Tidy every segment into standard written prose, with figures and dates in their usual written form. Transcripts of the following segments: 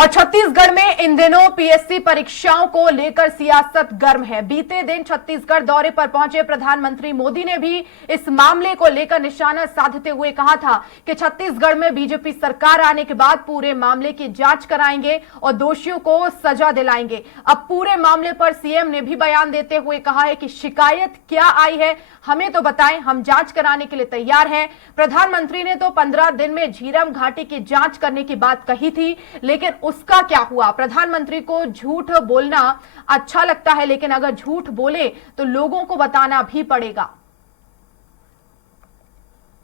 और छत्तीसगढ़ में इन दिनों पीएससी परीक्षाओं को लेकर सियासत गर्म है। बीते दिन छत्तीसगढ़ दौरे पर पहुंचे प्रधानमंत्री मोदी ने भी इस मामले को लेकर निशाना साधते हुए कहा था कि छत्तीसगढ़ में बीजेपी सरकार आने के बाद पूरे मामले की जांच कराएंगे और दोषियों को सजा दिलाएंगे। अब पूरे मामले पर सीएम ने भी बयान देते हुए कहा है कि शिकायत क्या आई है हमें तो बताएं, हम जांच कराने के लिए तैयार हैं। प्रधानमंत्री ने तो 15 दिन में झीरम घाटी की जांच करने की बात कही थी, लेकिन उसका क्या हुआ? प्रधानमंत्री को झूठ बोलना अच्छा लगता है, लेकिन अगर झूठ बोले तो लोगों को बताना भी पड़ेगा।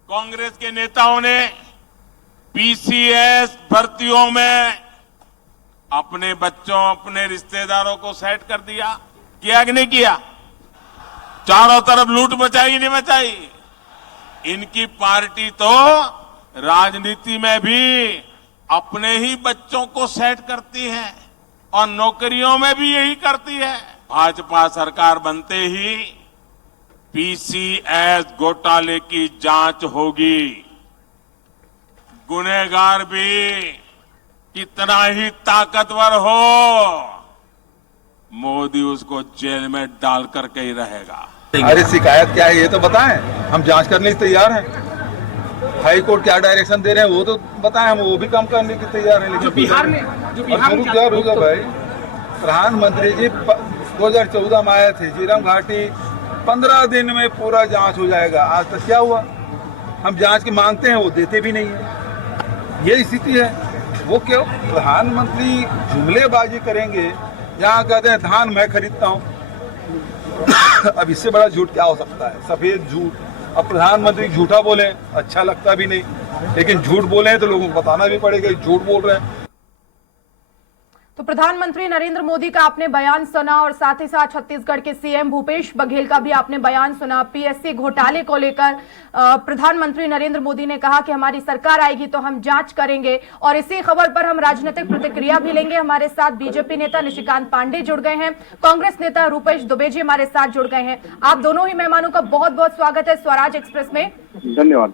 कांग्रेस के नेताओं ने पीसीएस भर्तियों में अपने बच्चों, अपने रिश्तेदारों को सेट कर दिया, किया कि नहीं किया? चारों तरफ लूट मचाई कि नहीं मचाई? इनकी पार्टी तो राजनीति में भी अपने ही बच्चों को सेट करती है और नौकरियों में भी यही करती है। भाजपा सरकार बनते ही पीसीएस घोटाले की जांच होगी। गुनहगार भी कितना ही ताकतवर हो, मोदी उसको जेल में डाल करके ही रहेगा। अरे शिकायत क्या है ये तो बताएं, हम जांच करने के तैयार हैं। हाई कोर्ट क्या डायरेक्शन दे रहे हैं वो तो बताएं, हम वो भी काम करने के तैयार हैं। लेकिन बिहार में क्या होगा भाई? प्रधानमंत्री जी 2014 में आए थे, झीरम घाटी 15 दिन में पूरा जांच हो जाएगा। आज तक क्या हुआ? हम जांच की मांगते हैं, वो देते भी नहीं है। ये स्थिति है। वो क्यों प्रधानमंत्री जुमलेबाजी करेंगे, जहाँ कहते हैं धान मैं खरीदता हूँ। अब इससे बड़ा झूठ क्या हो सकता है? सफेद झूठ। अब प्रधानमंत्री झूठा बोले अच्छा लगता भी नहीं, लेकिन झूठ बोले तो लोगों को बताना भी पड़ेगा झूठ बोल रहे हैं। तो प्रधानमंत्री नरेंद्र मोदी का आपने बयान सुना और साथ ही साथ छत्तीसगढ़ के सीएम भूपेश बघेल का भी आपने बयान सुना। पीएससी घोटाले को लेकर प्रधानमंत्री नरेंद्र मोदी ने कहा कि हमारी सरकार आएगी तो हम जांच करेंगे। और इसी खबर पर हम राजनीतिक प्रतिक्रिया भी लेंगे। हमारे साथ बीजेपी नेता निशिकांत पांडे जुड़ गए हैं, कांग्रेस नेता रूपेश दुबे जी हमारे साथ जुड़ गए हैं। आप दोनों ही मेहमानों का बहुत बहुत स्वागत है स्वराज एक्सप्रेस में। धन्यवाद।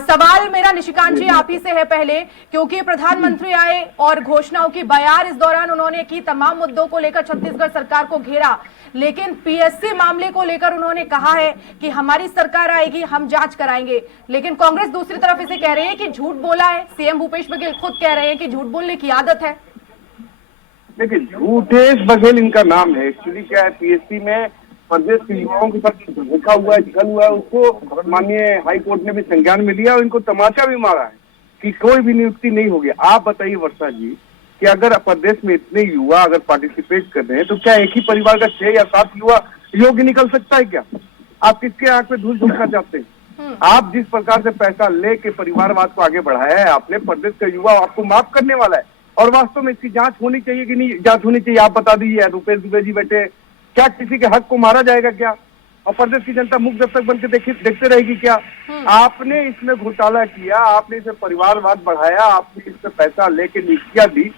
सवाल मेरा निशिकांत जी आप ही से है पहले, क्योंकि प्रधानमंत्री आए और घोषणाओं की बयार इस दौरान उन्होंने की, तमाम मुद्दों को लेकर छत्तीसगढ़ सरकार को घेरा, लेकिन पीएससी मामले को लेकर उन्होंने कहा है कि हमारी सरकार आएगी हम जांच कराएंगे। लेकिन कांग्रेस दूसरी तरफ इसे कह रही है कि झूठ बोला है। सीएम भूपेश बघेल खुद कह रहे हैं कि झूठ बोलने की आदत है। देखिए, भूपेश बघेल इनका नाम है। एक्चुअली क्या है, पीएससी में प्रदेश के युवाओं के साथ धोखा हुआ है, छल हुआ है, उसको माननीय हाई कोर्ट ने भी संज्ञान में लिया और इनको तमाचा भी मारा है कि कोई भी नियुक्ति नहीं होगी। आप बताइए वर्षा जी कि अगर प्रदेश में इतने युवा अगर पार्टिसिपेट कर रहे हैं तो क्या एक ही परिवार का 6 या 7 युवा योग्य निकल सकता है क्या? आप किसके आंख में धूल झोंकना चाहते हैं? आप जिस प्रकार से पैसा लेके परिवारवाद को आगे बढ़ाया है आपने, प्रदेश का युवा आपको माफ करने वाला है। और वास्तव में इसकी जांच होनी चाहिए कि नहीं जांच होनी चाहिए, आप बता दीजिए। रूपेश दुबे जी बैठे, क्या किसी के हक को मारा जाएगा क्या? और प्रदेश की जनता मुख जब तक बन के देखते रहेगी क्या? आपने इसमें घोटाला किया, आपने इसे परिवारवाद बढ़ाया, आपने इससे पैसा लेके नियुक्तियां दी।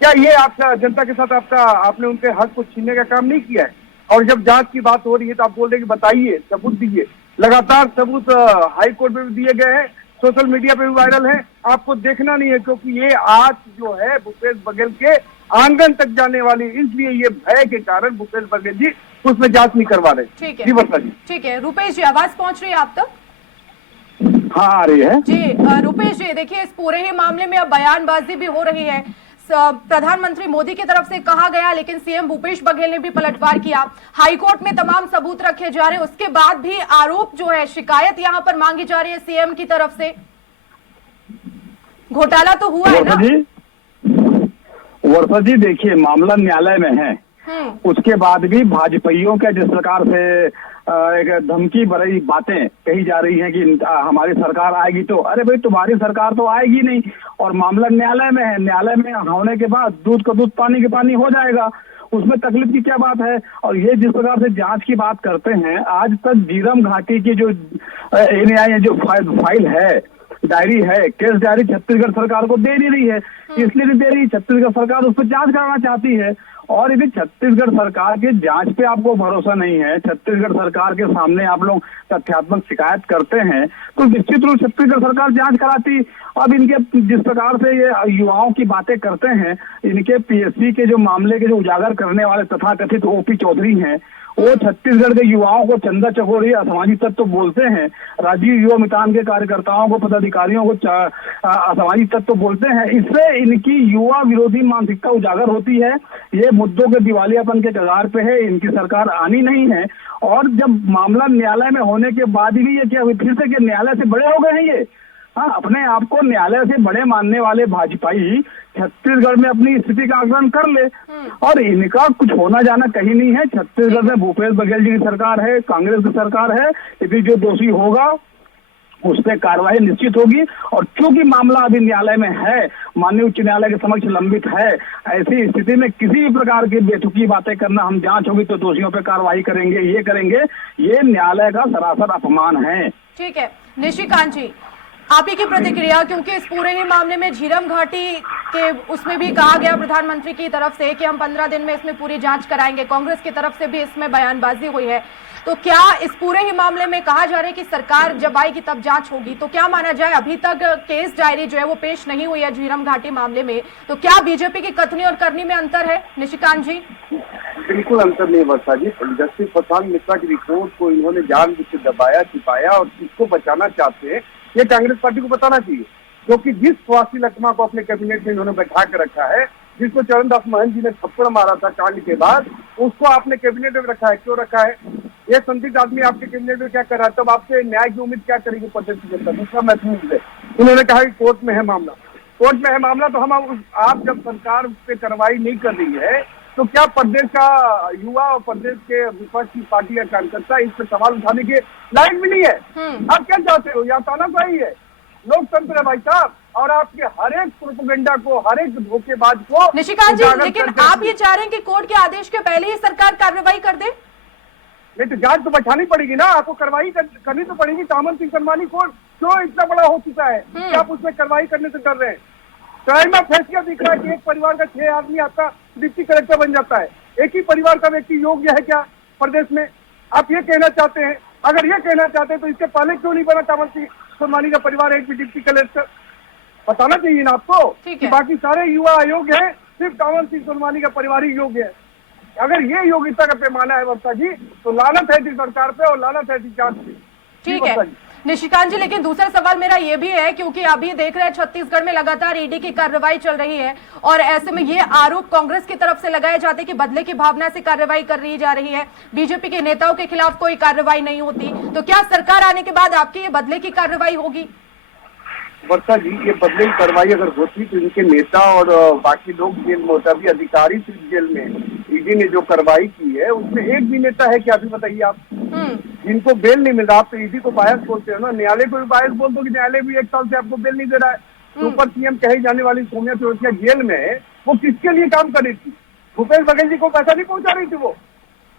क्या ये आपका जनता के साथ आपने उनके हक को छीनने का काम नहीं किया है? और जब जांच की बात हो रही है तो आप बोल रहे हैं कि बताइए, सबूत दीजिए। लगातार सबूत हाई कोर्ट में भी दिए गए हैं, सोशल मीडिया पे भी वायरल है। आपको देखना नहीं है, क्योंकि ये आज जो है भूपेश बघेल के आंगन तक जाने वाली, इसलिए ये भय के कारण भूपेश बघेल जी उसमें जांच नहीं करवा रहे। ठीक है जी वर्षा जी। ठीक है रूपेश जी, आवाज पहुंच रही है आप तक? हाँ आ रही है जी। रूपेश जी देखिए, इस पूरे ही मामले में अब बयानबाजी भी हो रही है। प्रधानमंत्री मोदी की तरफ से कहा गया, लेकिन सीएम भूपेश बघेल ने भी पलटवार किया। हाईकोर्ट में तमाम सबूत रखे जा रहे हैं, उसके बाद भी आरोप जो है, शिकायत यहाँ पर मांगी जा रही है सीएम की तरफ से। घोटाला तो हुआ है ना? वर्षा जी देखिए, मामला न्यायालय में है, उसके बाद भी भाजपाइयों के जिस प्रकार से एक धमकी भरी बातें कही जा रही हैं कि हमारी सरकार आएगी तो, अरे भाई तुम्हारी सरकार तो आएगी नहीं, और मामला न्यायालय में है। न्यायालय में होने के बाद दूध का दूध पानी के पानी हो जाएगा, उसमें तकलीफ की क्या बात है? और ये जिस प्रकार से जांच की बात करते हैं, आज तक झीरम घाटी की जो जो फाइल है, डायरी है, केस डायरी छत्तीसगढ़ सरकार को दे नहीं रही है। इसलिए नहीं दे रही। छत्तीसगढ़ सरकार उस पर जांच कराना चाहती है। और यदि छत्तीसगढ़ सरकार के जांच पे आपको भरोसा नहीं है, छत्तीसगढ़ सरकार के सामने आप लोग तथ्यात्मक शिकायत करते हैं, तो निश्चित रूप से छत्तीसगढ़ सरकार जांच कराती। अब इनके जिस प्रकार से ये युवाओं की बातें करते हैं, इनके पीएससी के जो मामले के जो उजागर करने वाले तथाकथित ओपी चौधरी हैं, वो छत्तीसगढ़ के युवाओं को चंदा चकोरी असामाजिक तत्व तो बोलते हैं, राजीव युवा मितान के कार्यकर्ताओं को, पदाधिकारियों को असामाजिक तत्व तो बोलते हैं। इससे इनकी युवा विरोधी मानसिकता उजागर होती है। ये मुद्दों के दिवालियापन के कगार पे है, इनकी सरकार आनी नहीं है। और जब मामला न्यायालय में होने के बाद भी ये क्या फिर से क्या न्यायालय से बड़े हो गए हैं ये? हाँ, अपने आप को न्यायालय से बड़े मानने वाले भाजपाई छत्तीसगढ़ में अपनी स्थिति का आकलन कर ले। और इनका कुछ होना जाना कहीं नहीं है। छत्तीसगढ़ में भूपेश बघेल जी की सरकार है, कांग्रेस की सरकार है। यदि जो दोषी होगा उस पर कार्रवाई निश्चित होगी। और क्योंकि मामला अभी न्यायालय में है, माननीय उच्च न्यायालय के समक्ष लंबित है, ऐसी स्थिति में किसी भी प्रकार की बेतुकी बातें करना, हम जांच होगी तो दोषियों पर कार्रवाई करेंगे, ये करेंगे, ये न्यायालय का सरासर अपमान है। ठीक है निशिकांत जी, आप ही की प्रतिक्रिया, क्योंकि इस पूरे ही मामले में झीरम घाटी के उसमें भी कहा गया प्रधानमंत्री की तरफ से कि हम 15 दिन में इसमें पूरी जांच कराएंगे, कांग्रेस की तरफ से भी इसमें बयानबाजी हुई है। तो क्या इस पूरे ही मामले में कहा जा रहा है कि सरकार जब आएगी तब जांच होगी, तो क्या माना जाए अभी तक केस डायरी जो है वो पेश नहीं हुई है झीरम घाटी मामले में, तो क्या बीजेपी की कथनी और करनी में अंतर है? निशिकांत जी। बिल्कुल अंतर नहीं वर्षा जी। जस्टिस प्रशांत मिश्रा की रिपोर्ट को इन्होंने जानबूझ के दबाया, छिपाया और किसको बचाना चाहते हैं ये कांग्रेस पार्टी को बताना चाहिए। क्योंकि जिस स्वास्थ्य लकमा को अपने कैबिनेट में इन्होंने बैठा कर रखा है, जिसको चरणदास महंत जी ने थप्पड़ मारा था कांड के बाद, उसको आपने कैबिनेट में रखा है। क्यों रखा है? ये संदिग्ध आदमी आपके कैबिनेट में क्या कर रहा है? तब आपसे न्याय की उम्मीद क्या करेगी प्रदेश की जनता? दूसरा महत्वपूर्ण है, उन्होंने कहा कि कोर्ट में है मामला। कोर्ट में है मामला तो हम आप जब सरकार उस पर कार्रवाई नहीं कर रही है तो क्या प्रदेश का युवा और प्रदेश के विपक्ष की पार्टी या कार्यकर्ता इस पर सवाल उठाने के लायक भी नहीं है? आप क्या चाहते हो? या तानाशाही है? लोकतंत्र है भाई साहब। और आपके हर एक प्रोपेगेंडा को, हर एक धोखेबाज को। निशिकांत जी, लेकिन आप ये चाह रहे हैं कि कोर्ट के आदेश के पहले ही सरकार कार्रवाई कर दे? नहीं तो जांच तो बैठानी पड़ेगी ना, आपको कार्रवाई करनी तो पड़ेगी। तामन सिंह सरमानी कोर्ट क्यों इतना बड़ा हो चुका है कि आप उसमें कार्रवाई करने से डर रहे हैं? क्राइम में फैसला दिख रहा है कि एक परिवार का 6 आदमी आपका डिप्टी कलेक्टर बन जाता है। एक ही परिवार का व्यक्ति योग्य है क्या प्रदेश में? आप ये कहना चाहते हैं? अगर ये कहना चाहते हैं तो इसके पहले क्यों नहीं बना तामन सिंह सरमानी का परिवार एक भी डिप्टी कलेक्टर? बताना चाहिए ना आपको कि बाकी सारे युवा अयोग्य हैं, सिर्फ तामन सिंह सरमानी का परिवार ही योग्य है। अगर ये योग्यता का पैमाना है वर्षा जी, तो लानत है इस सरकार पे और लानत है इस जांच पे। ठीक है निशिकांत जी, लेकिन दूसरा सवाल मेरा ये भी है, क्योंकि अभी देख रहे हैं छत्तीसगढ़ में लगातार ईडी की कार्रवाई चल रही है और ऐसे में ये आरोप कांग्रेस की तरफ से लगाए जाते हैं कि बदले की भावना से कार्रवाई कर रही जा रही है, बीजेपी के नेताओं के खिलाफ कोई कार्रवाई नहीं होती। तो क्या सरकार आने के बाद आपकी ये बदले की कार्रवाई होगी? वर्षा जी, ये बदले की कार्रवाई अगर होती तो इनके नेता और बाकी लोग जेल में होता भी, अधिकारी सिर्फ जेल में। ईडी ने जो कार्रवाई की है उसमें एक भी नेता है क्या? अभी बताइए आप। जिनको बेल नहीं मिल रहा, आप तो ईडी को बायस बोलते हो ना, न्यायालय को भी बायस बोल दो कि न्यायालय भी 1 साल से आपको बेल नहीं दे रहा है। सुपर सीएम कही जाने वाली सौम्या चौरसिया जेल में है, वो किसके लिए काम कर रही थी? भूपेश बघेल जी को पैसा नहीं पहुंचा रही थी वो।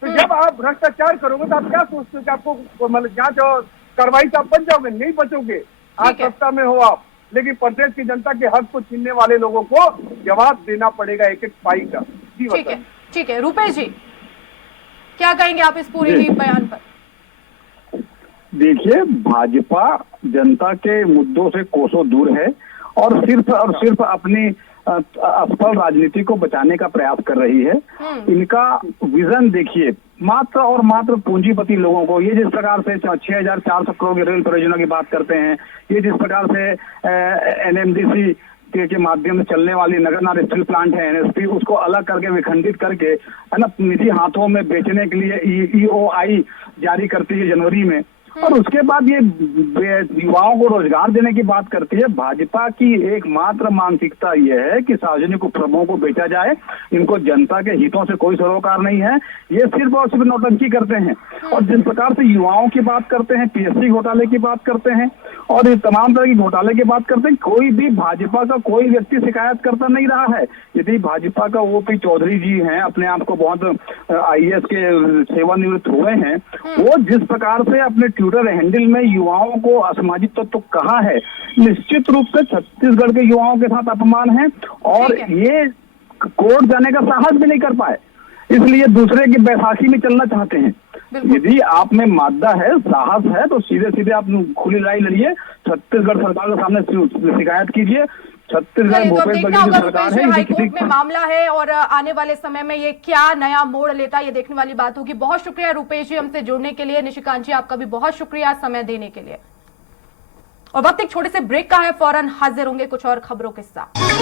तो जब आप भ्रष्टाचार करोगे तो आप क्या सोचते हो कि आपको मतलब जांच और कार्रवाई से आप बच जाओगे? नहीं बचोगे। आज सत्ता में हो आप, लेकिन प्रदेश की जनता के हक को छीनने वाले लोगों को जवाब देना पड़ेगा एक एक पाई का। ठीक है रुपेश जी, क्या कहेंगे आप इस पूरे ही बयान पर? देखिए, भाजपा जनता के मुद्दों से कोसों दूर है और सिर्फ अपनी असफल राजनीति को बचाने का प्रयास कर रही है। इनका विजन देखिए, मात्र और मात्र पूंजीपति लोगों को, ये जिस प्रकार से 6,400 करोड़ की रेल परियोजना की बात करते हैं, ये जिस प्रकार से एनएमडीसी के माध्यम से चलने वाली नगरनार स्टील प्लांट है एनएसपी, उसको अलग करके विखंडित करके है ना निजी हाथों में बेचने के लिए ईओआई जारी करती है जनवरी में, और उसके बाद ये युवाओं को रोजगार देने की बात करती है। भाजपा की एकमात्र मानसिकता यह है कि सार्वजनिक उपक्रमों को बेचा जाए, इनको जनता के हितों से कोई सरोकार नहीं है, ये सिर्फ और सिर्फ नौटंकी करते हैं। और जिस प्रकार से युवाओं की बात करते हैं, पीएससी घोटाले की बात करते हैं और ये तमाम तरह की घोटाले की बात करते हैं, कोई भी भाजपा का कोई व्यक्ति शिकायत करता नहीं रहा है। यदि भाजपा का ओपी चौधरी जी हैं, अपने आप को बहुत आईएएस के सेवानिवृत्त हुए हैं, वो जिस प्रकार से अपने ट्विटर हैंडल में युवाओं को असामाजिक तत्व कहा है, निश्चित रूप से छत्तीसगढ़ के युवाओं के साथ अपमान है और ये कोर्ट जाने का साहस भी नहीं कर पाए, इसलिए दूसरे की बैसाखी में चलना चाहते हैं। यदि आप में मादा है, साहस है, तो सीधे सीधे आप खुली लड़ाई लड़िए, छत्तीसगढ़ सरकार के सामने शिकायत कीजिए। छत्तीसगढ़ भूपेश बघेल की सरकार है, हाईकोर्ट में मामला है और आने वाले समय में ये क्या नया मोड़ लेता है, ये देखने वाली बात होगी। बहुत शुक्रिया रूपेश जी हमसे जुड़ने के लिए। निशिकांत जी आपका भी बहुत शुक्रिया समय देने के लिए। और वक्त एक छोटे से ब्रेक का है, फौरन हाजिर होंगे कुछ और खबरों के साथ।